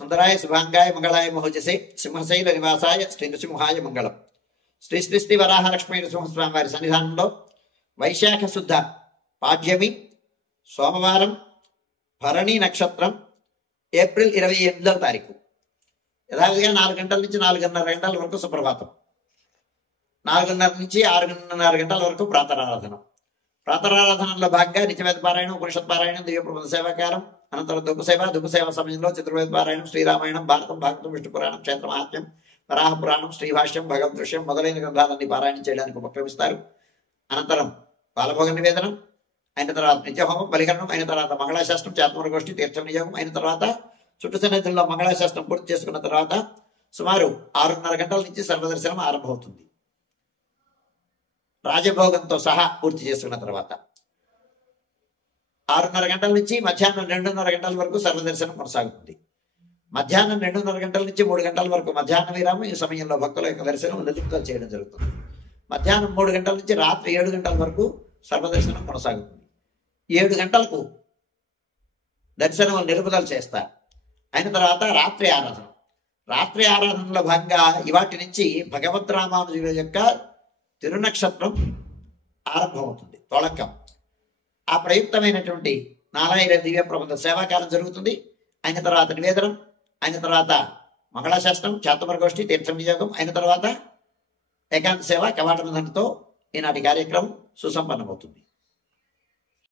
సుందరాయ శుభాంగాయ మంగళాయ మహోజసే సింహశైల నివాసాయ శ్రీ నృసింహాయ మంగళం. శ్రీ శ్రీ శ్రీ వరాహలక్ష్మీ నృసింహస్వామి వారి సన్నిధానంలో వైశాఖ శుద్ధ పాడ్యమి సోమవారం భరణి నక్షత్రం ఏప్రిల్ 28వ తారీఖు యథావిధిగా 4 గంటల నుంచి 4:30 గంటల వరకు సుప్రభాతం, 4:30 నుంచి 6:30 గంటల వరకు ప్రాతరారాధన. ప్రాతరారాధనలో భాగంగా నిత్యవేద పారాయణం, ఉపనిషత్ పారాయణం, దివ్య ప్రబంధ సేవాకారం, అనంతరం దుఃఖసేవ సమయంలో చతుర్వేద పారాయణం, శ్రీరామాయణం, భారతం, భాగవతం, విష్ణు పురాణం, క్షేత్ర మహాత్మ్యం, వరాహ పురాణం, శ్రీభాష్యం, భగవద్ దృశ్యం మొదలైన గ్రంథాలన్నీ పారాయణం చేయడానికి ఉపక్రమిస్తారు. అనంతరం బాలభోగ నివేదనం అయిన తర్వాత నిత్యహోమం, బలికరణం అయిన తర్వాత మంగళాశాస్త్రం, చాత్మర గోష్ఠి, తీర్థం నియోగం అయిన తర్వాత చుట్టూ సన్నిధుల్లో మంగళాశాస్త్రం పూర్తి చేసుకున్న తర్వాత సుమారు 6:30 గంటల నుంచి సర్వదర్శనం ఆరంభమవుతుంది. రాజభోగంతో సహా పూర్తి చేసుకున్న తర్వాత 6:30 గంటల నుంచి మధ్యాహ్నం 2:30 గంటల వరకు సర్వదర్శనం కొనసాగుతుంది. మధ్యాహ్నం 2:30 గంటల నుంచి 3 గంటల వరకు మధ్యాహ్న విరామం. ఈ సమయంలో భక్తుల యొక్క దర్శనం నిలుపుదల చేయడం జరుగుతుంది. మధ్యాహ్నం 3 గంటల నుంచి రాత్రి 7 గంటల వరకు సర్వదర్శనం కొనసాగుతుంది. 7 గంటలకు దర్శనం నిలుపుదల చేస్తారు. అయిన తర్వాత రాత్రి ఆరాధన. రాత్రి ఆరాధనలో భాగంగా ఇవాటి నుంచి భగవద్ రామానుజుల యొక్క తిరునక్షత్రం ఆరంభమవుతుంది, తొళక్కం. ఆ ప్రయుక్తమైనటువంటి నారాయణ దివ్య ప్రబంధ సేవాకాలం జరుగుతుంది. అయిన తర్వాత నివేదనం, అయిన తర్వాత మంగళాశాస్త్రం, చాతమర గోష్ఠి, తీర్థం నియోగం అయిన తర్వాత ఏకాంత సేవ కవాటబంధనతో ఈనాటి కార్యక్రమం సుసంపన్నమవుతుంది.